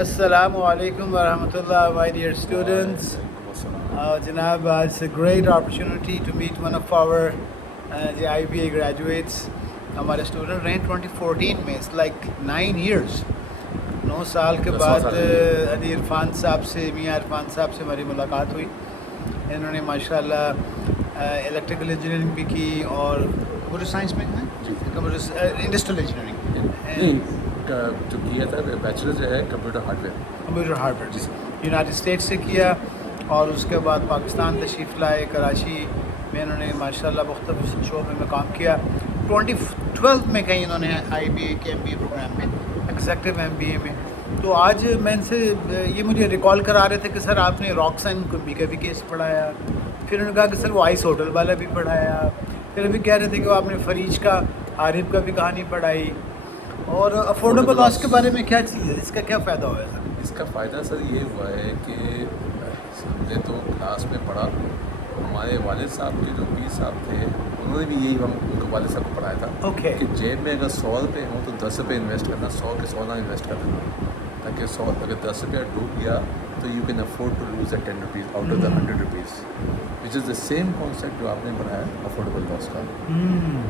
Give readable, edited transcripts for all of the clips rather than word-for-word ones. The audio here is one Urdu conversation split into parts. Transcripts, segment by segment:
السلام علیکم ورحمۃ اللہ my dear students. جناب it's a great opportunity to meet one of our IBA graduates. ہمارے اسٹوڈنٹ رہے 2014 میں. It's like 9 years. 9 سال کے بعد عرفان صاحب سے میاں عرفان صاحب سے ہماری ملاقات ہوئی. انہوں نے ماشاء اللہ الیکٹریکل انجینئرنگ بھی کی اور کمپیوٹر سائنس میں انڈسٹریل انجینئرنگ جو کیا تھا بیچلر جو ہے computer hard where United States سے کیا اور اس کے بعد پاکستان تشریف لائے. کراچی میں انہوں نے ماشاء اللہ مختلف شعبے میں کام کیا. 2012 میں کہیں انہوں نے IBA کے MBA پروگرام میں ایگزیکٹو MBA میں. تو آج میں ان سے یہ مجھے ریکال کرا رہے تھے کہ سر آپ نے راکسن کو BKB کیس پڑھایا, پھر انہوں نے کہا کہ سر وہ آئس ہوٹل والا بھی پڑھایا, پھر ابھی کہہ رہے تھے کہ وہ آپ نے فریج کا عارف کا بھی کہانی پڑھائی. اور افورڈیبل لاس کے بارے میں کیا چیز ہے, اس کا کیا فائدہ ہوا ہے سر؟ اس کا فائدہ سر یہ ہوا ہے کہ ہم نے تو کلاس میں پڑھا, ہمارے والد صاحب کے جو پیر صاحب تھے انہوں نے بھی یہی ہم ان کو والد صاحب کو پڑھایا تھا کہ جیب میں اگر 100 روپے ہوں تو 10 روپے انویسٹ کرنا, 100 کے 100 نہ انویسٹ کر دینا, تاکہ 100 اگر 10 روپیہ ڈوب گیا تو you can afford to lose that 10 rupees out of the 100 rupees, which is the same concept جو آپ نے پڑھایا افورڈیبل لاس کا.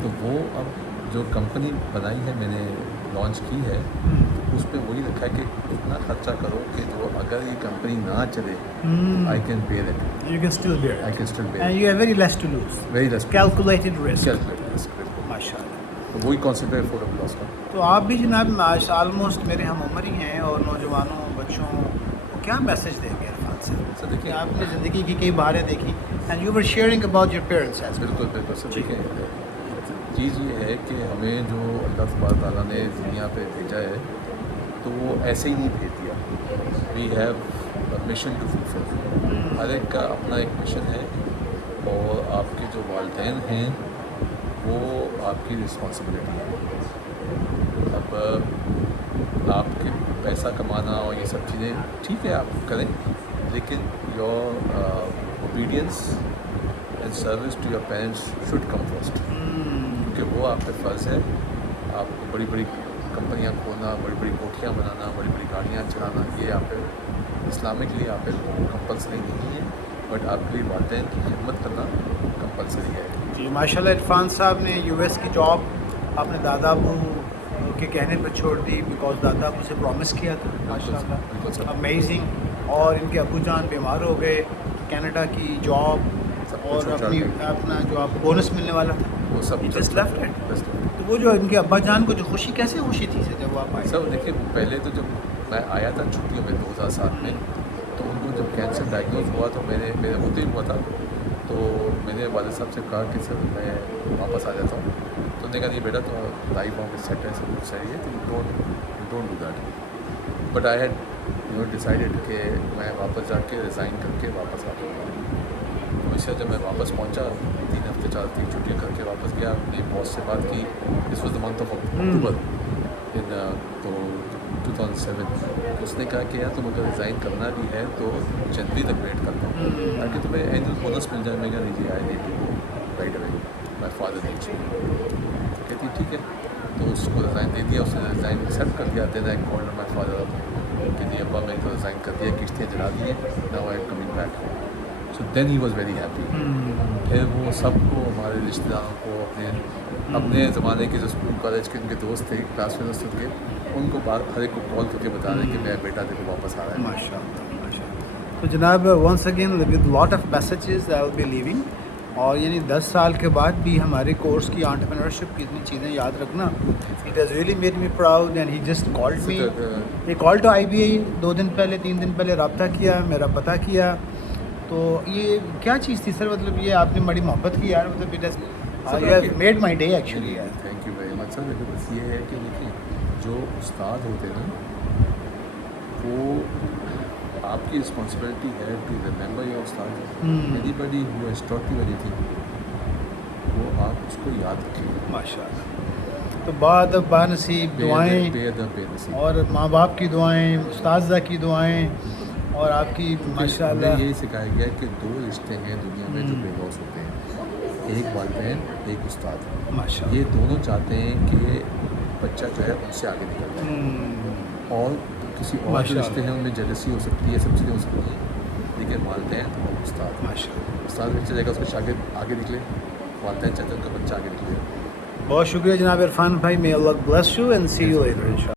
تو وہ اب جو کمپنی بنائی ہے میں نے لانچ کی ہے اس پہ وہی رکھا ہے کہ اتنا خرچہ کرو کہ جو اگر یہ کمپنی نہ چلے I can bear it, You can still bear it. I can still bear And it. you have very less to lose. Very less. Calculated risk. Calculated risk. ماشاء اللہ. تو وہی کانسیپٹ ہے افورڈیبل لاس کا. تو آپ بھی جناب آلموسٹ میرے ہم عمر ہی ہیں اور نوجوانوں بچوں کو کیا میسج دیں گے عرفان سے؟ سر دیکھیے آپ نے زندگی کی کئی بہاریں دیکھی and you were sharing about your parents as well. بالکل بالکل سر. دیکھیں چیز یہ ہے کہ ہمیں جو اللہ تبارک تعالیٰ نے دنیا پہ بھیجا ہے تو وہ ایسے ہی نہیں بھیج دیا. We have mission to fulfil. ہر ایک کا اپنا ایک مشن ہے اور آپ کے جو والدین ہیں وہ آپ کی رسپانسبلٹی ہے. اب آپ کے پیسہ کمانا اور یہ سب چیزیں ٹھیک ہے آپ کریں, لیکن your obedience and service to your parents should come first, کیونکہ وہ آپ پہ فرض ہے. آپ کو بڑی بڑی کمپنیاں کھولنا, بڑی بڑی کوٹھیاں بنانا, بڑی بڑی گاڑیاں چلانا, یہ آپ پہ اسلامکلی آپ پہ کمپلسری نہیں ہے, بٹ آپ کے لیے والدین کی خدمت کرنا کمپلسری ہے. جی ماشاء اللہ. عرفان صاحب نے US کی جاب اپنے دادا ابو کے کہنے پہ چھوڑ دی بیکاز دادا ابو سے پرومس کیا تھا. ماشاء اللہ امیزنگ. اور ان کے ابو جان بیمار ہو گئے, کینیڈا کی جاب اور اپنا جو آپ بونس ملنے والا تھا وہ سب جسٹ لیفٹ اٹ. تو وہ جو ان کے ابا جان کو جو خوشی کیسے خوشی تھی سر جب وہ آپ آئے؟ سر دیکھیے پہلے تو جب میں آیا تھا چھٹیوں میں 2007 میں, تو ان کو جب کینسر ڈائگنوز ہوا تو میرے ہوتے ہی ہوا تھا, تو میں نے والد صاحب سے کہا کہ سر میں واپس آ جاتا ہوں. تو انہوں نے کہا نہیں بیٹا تو لائف وہاں پہ سیٹ ہے, سب کچھ صحیح ہے, تو don't do that. But I had decided کہ میں واپس جا کے ریزائن کر کے واپس آ جاؤں گا. تو اس سے جب میں واپس پہنچا 3 ہفتے 4 چھٹیاں کر کے واپس گیا, اپنی باس سے بات کی. This was the month of October in to 2007. اس نے کہا کہ یار تم اگر ریزائن کرنا بھی ہے تو جنوری تک ویٹ کرتا ہوں تاکہ تمہیں اینول بونس مل جائے. میں کہا نہیں جی I need to right away, my father needs me. کہتی ٹھیک ہے, تو اس کو ریزائن دے دیا. اس نے ریزائن ایکسیپٹ کر دیا. دین آئی کالڈ مائی فادر کہ جی ابا میں تو ریزائن کر دیا, کشتیاں جلا دی ہیں, now I am coming back. So then he was very happy. پھر وہ سب کو ہمارے رشتہ داروں کو اپنے زمانے کے جو اسکول کالج کے ان کے دوست تھے, کلاس میں دوست کے, ان کو ہر ایک کو کال کر کے بتا رہے کہ میرا بیٹا دیکھو واپس آ رہا ہے. ماشاء اللہ ماشاء اللہ. تو جناب once again with lot of messages I will be leaving. اور یعنی 10 سال کے بعد بھی ہمارے کورس کی انٹرپرینورشپ کی اتنی چیزیں یاد رکھنا, it has really made me proud. And he just called me, he call to IBA 2 دن پہلے 3 دن پہلے رابطہ کیا, میرا پتہ کیا. تو یہ کیا چیز تھی سر؟ مطلب یہ آپ نے بڑی محبت کی یار, مطلب it has made my day actually. Thank you very much sir. دیکھیے بس یہ ہے کہ دیکھیے جو استاد ہوتے ہیں نا وہ آپ کی رسپانسبلٹی ہے ٹو ریممبر یور استاد. Any body who has taught you any thing وہ آپ اس کو یاد رکھیں. ماشاء اللہ. تو با نصیب دعائیں بے نصیب اور ماں باپ کی دعائیں, اساتذہ کی دعائیں, اور آپ کی ماشاء اللہ یہی سکھایا گیا کہ 2 رشتے ہیں دنیا میں جو بے لوس ہوتے ہیں, ایک والدین ایک استاد. ماشاء یہ دونوں چاہتے ہیں کہ بچہ جو ہے ان سے آگے نکل جائے, اور کسی اور ماشاء جو اللہ. رشتے ہیں ان میں جیلسی ہو سکتی ہے, سب چیزیں ہو سکتی ہیں, لیکن والدین اور استاد, ماشاء اللہ. استاد بھی چلے گا اس کے شاگرد آگے نکلے, والدین چاہتے ہیں ان کا بچہ آگے نکلے. بہت شکریہ جناب عرفان بھائی. may Allah bless you and see you later inshallah.